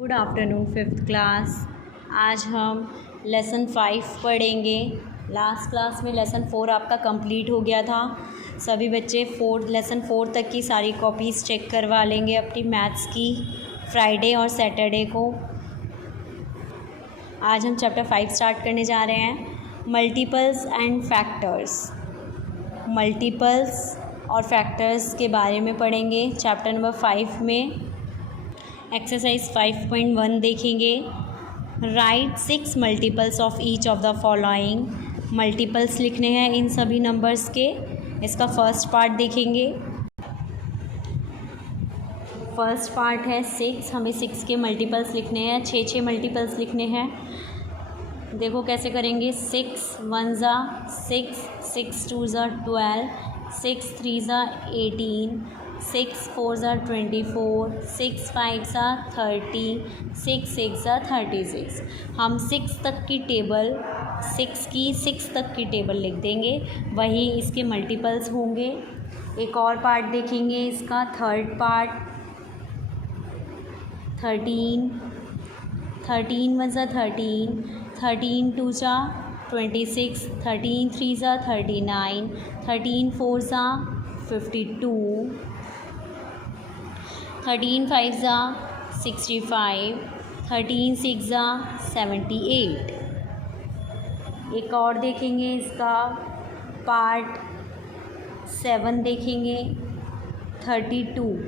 Good afternoon fifth class. आज हम lesson 5 पढ़ेंगे। लास्ट क्लास में लेसन 4 आपका कंप्लीट हो गया था। सभी बच्चे लेसन 4 तक की सारी कॉपीज़ चेक करवा लेंगे अपनी मैथ्स की फ्राइडे और सैटरडे को। आज हम चैप्टर 5 स्टार्ट करने जा रहे हैं, मल्टीपल्स एंड फैक्टर्स। मल्टीपल्स और फैक्टर्स के बारे में पढ़ेंगे। चैप्टर नंबर 5 में एक्सरसाइज 5.1 देखेंगे। Right 6 multiples of each of the following. Multiples लिखने हैं इन सभी नंबर्स के। इसका फर्स्ट पार्ट देखेंगे। फर्स्ट पार्ट है 6। हमें 6 के मल्टीपल्स लिखने हैं, 6 मल्टीपल्स लिखने हैं। देखो कैसे करेंगे। 6 1 ज़ा 6, 6 2 ज़ा 12, 6 3 ज़ा 18, 6 4 ज़ा 24, 6 5 ज़ा 30, 6 6 ज़ा 36। हम 6 तक की टेबल 6 तक की टेबल लिख देंगे, वही इसके मल्टीपल्स होंगे। एक और पार्ट देखेंगे इसका, थर्ड पार्ट। 13 1 ज़ा 13, 13 2 ज़ा 26, 13 3 ज़ा 39, 13 4 ज़ा 52, 13 5 ज़ा 65, 13 6 ज़ा 78। एक और देखेंगे इसका पार्ट 7 देखेंगे, 32।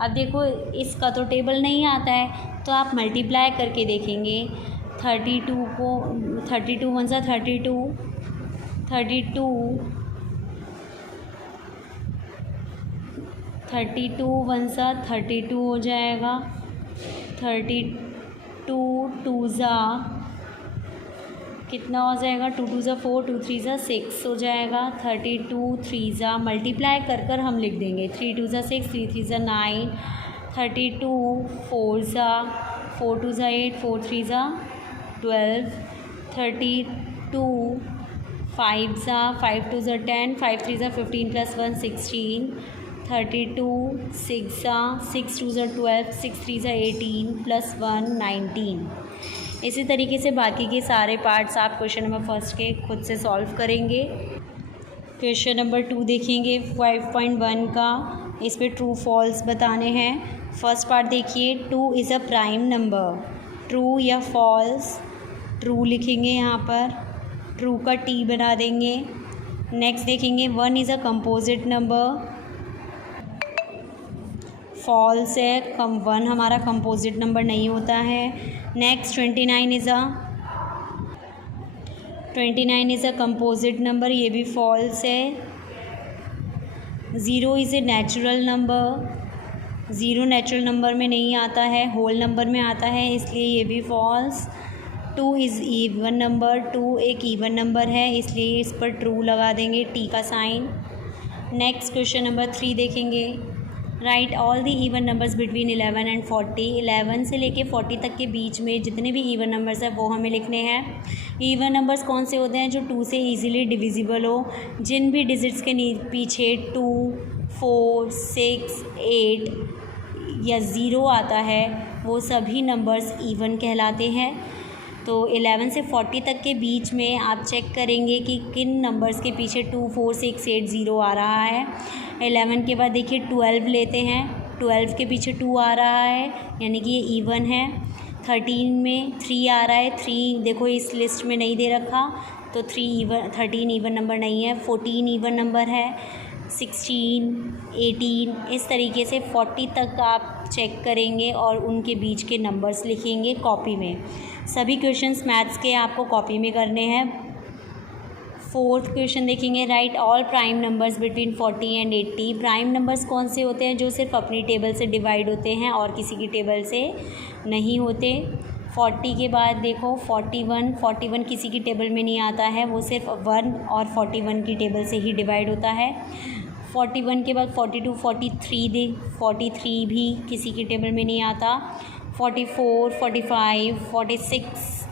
अब देखो इसका तो टेबल नहीं आता है, तो आप मल्टीप्लाई करके देखेंगे। 32 को 32 1 ज़ा 32, 32 1 ज़ा 32 हो जाएगा। 32 2 ज़ा कितना हो जाएगा, 2 2 ज़ा 4, 2 3 ज़ा 6 हो जाएगा। 32 3 ज़ा मल्टीप्लाई कर हम लिख देंगे। 3 2 ज़ा 6, 3 3 ज़ा 9, 32 4 ज़ा 4 2 ज़ा 8, 4 3 ज़ा 12, 32 5 ज़ा 5 2 ज़ा 10, 5 3 ज़ा 15 प्लस 1 16, 32 6 ज़ा 6 2 ज़ा 12, 6 3 ज़ा 18 प्लस 1 19। इसी तरीके से बाकी के सारे पार्ट्स आप क्वेश्चन नंबर फर्स्ट के खुद से सॉल्व करेंगे। क्वेश्चन नंबर 2 देखेंगे 5.1 का। इस पे ट्रू फॉल्स बताने हैं। फर्स्ट पार्ट देखिए, 2 is a prime number. True या फॉल्स? ट्रू लिखेंगे यहाँ पर, ट्रू का टी बना देंगे। नेक्स्ट देखेंगे 1 is a composite number. False है, 1 हमारा कंपोजिट नंबर नहीं होता है। Next 29 is a composite number, ये भी फॉल्स है। 0 is a natural number. 0 natural number में नहीं आता है, होल नंबर में आता है, इसलिए ये भी फॉल्स। 2 is even number. 2 एक इवन नंबर है, इसलिए इस पर ट्रू लगा देंगे, टी का साइन। नेक्स्ट क्वेश्चन नंबर 3 देखेंगे। Right all the even numbers between 11 and 40। 11 से लेके 40 तक के बीच में जितने भी इवन नंबर्स हैं वो हमें लिखने हैं। इवन नंबर्स कौन से होते हैं? जो 2 से ईजिली डिविजिबल हो। जिन भी डिजिट्स के पीछे 2 4 6 8 या 0 आता है वो सभी नंबर्स इवन कहलाते हैं। तो 11 से 40 तक के बीच में आप चेक करेंगे कि किन नंबर्स के पीछे 2 4 6 8 0 आ रहा है। 11 के बाद देखिए 12 लेते हैं, 12 के पीछे 2 आ रहा है, यानी कि ये इवन है। 13 में 3 आ रहा है, 3 देखो इस लिस्ट में नहीं दे रखा, तो 13 इवन नंबर नहीं है। 14 इवन नंबर है। 16 18 इस तरीके से 40 तक आप चेक करेंगे और उनके बीच के नंबर्स लिखेंगे कॉपी में। सभी क्वेश्चंस मैथ्स के आपको कॉपी में करने हैं। 4th क्वेश्चन देखेंगे। Right all prime numbers between 40 and 80। Prime numbers कौन से होते हैं? जो सिर्फ अपनी टेबल से डिवाइड होते हैं और किसी की टेबल से नहीं होते। 40 के बाद देखो 41 किसी की टेबल में नहीं आता है, वो सिर्फ 1 और 41 की टेबल से ही डिवाइड होता है। 41 के बाद 42 43 भी किसी की टेबल में नहीं आता। 44 45 46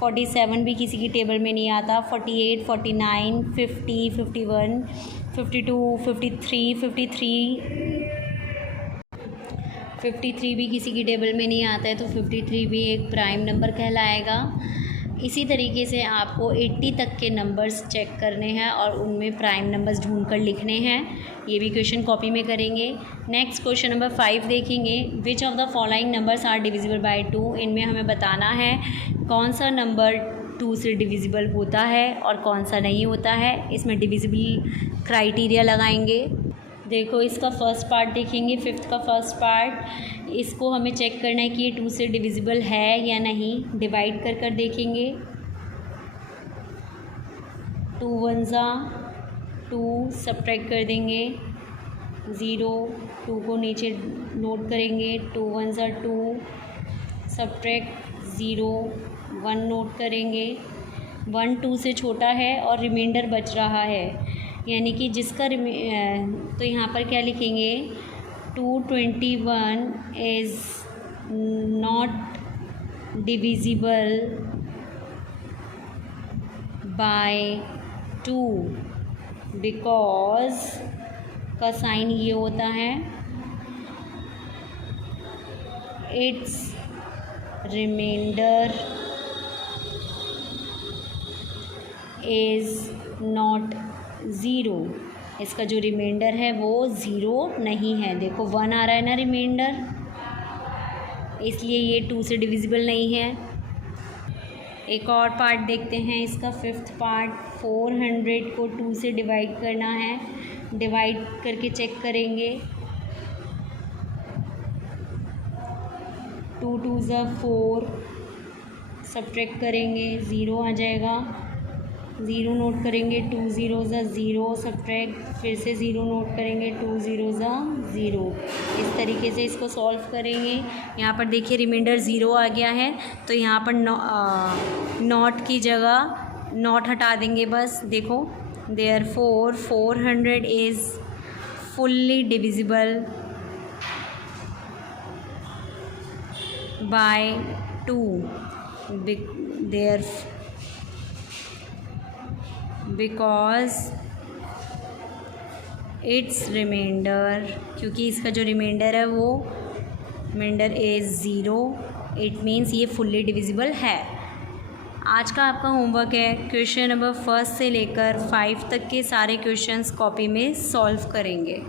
47 भी किसी की टेबल में नहीं आता। 48 49 50 51 52 53 53 भी किसी की टेबल में नहीं आता है तो 53 भी एक प्राइम नंबर कहलाएगा। इसी तरीके से आपको 80 तक के नंबर्स चेक करने हैं और उनमें प्राइम नंबर्स ढूंढ कर लिखने हैं। ये भी क्वेश्चन कॉपी में करेंगे। नेक्स्ट क्वेश्चन नंबर 5 देखेंगे। Which of the following numbers are divisible by 2। इनमें हमें बताना है कौन सा नंबर 2 से डिविजिबल होता है और कौन सा नहीं होता है। इसमें डिविजिबल क्राइटेरिया लगाएंगे। देखो इसका फर्स्ट पार्ट देखेंगे, 5th का फर्स्ट पार्ट। इसको हमें चेक करना है कि ये 2 से डिविजिबल है या नहीं। डिवाइड कर कर देखेंगे। 2 1 ज़ा 2, सब्ट्रैक्ट कर देंगे 0, 2 को नीचे नोट करेंगे। 2 1 ज़ा 2, सब्ट्रैक्ट 0, 1 नोट करेंगे। 1 2 से छोटा है और रिमाइंडर बच रहा है, यानी कि जिसका तो यहाँ पर क्या लिखेंगे, 221 is not divisible by 2 because का साइन ये होता है इट्स रिमाइंडर इज़ नॉट 0। इसका जो रिमाइंडर है वो 0 नहीं है। देखो 1 आ रहा है ना रिमाइंडर, इसलिए ये 2 से डिविजिबल नहीं है। एक और पार्ट देखते हैं इसका, 5th पार्ट। 400 को 2 से डिवाइड करना है। डिवाइड करके चेक करेंगे। 2 2 ज़ा 4, सब्ट्रैक्ट करेंगे 0 आ जाएगा। 0 नोट करेंगे। 2 0 ज़ा 0, सब्ट्रैक्ट फिर से 0 नोट करेंगे। 2 0 ज़ा 0। इस तरीके से इसको सॉल्व करेंगे। यहाँ पर देखिए रिमाइंडर 0 आ गया है, तो यहाँ पर नॉट की जगह नॉट हटा देंगे बस। देखो therefore 400 is fully divisible by 2 because it's remainder, क्योंकि इसका जो रिमाइंडर है वो रिमाइंडर इज़ 0। इट मीन्स ये फुल्ली डिविजिबल है। आज का आपका होमवर्क है क्वेश्चन नंबर 1 से लेकर 5 तक के सारे क्वेश्चंस कॉपी में सॉल्व करेंगे।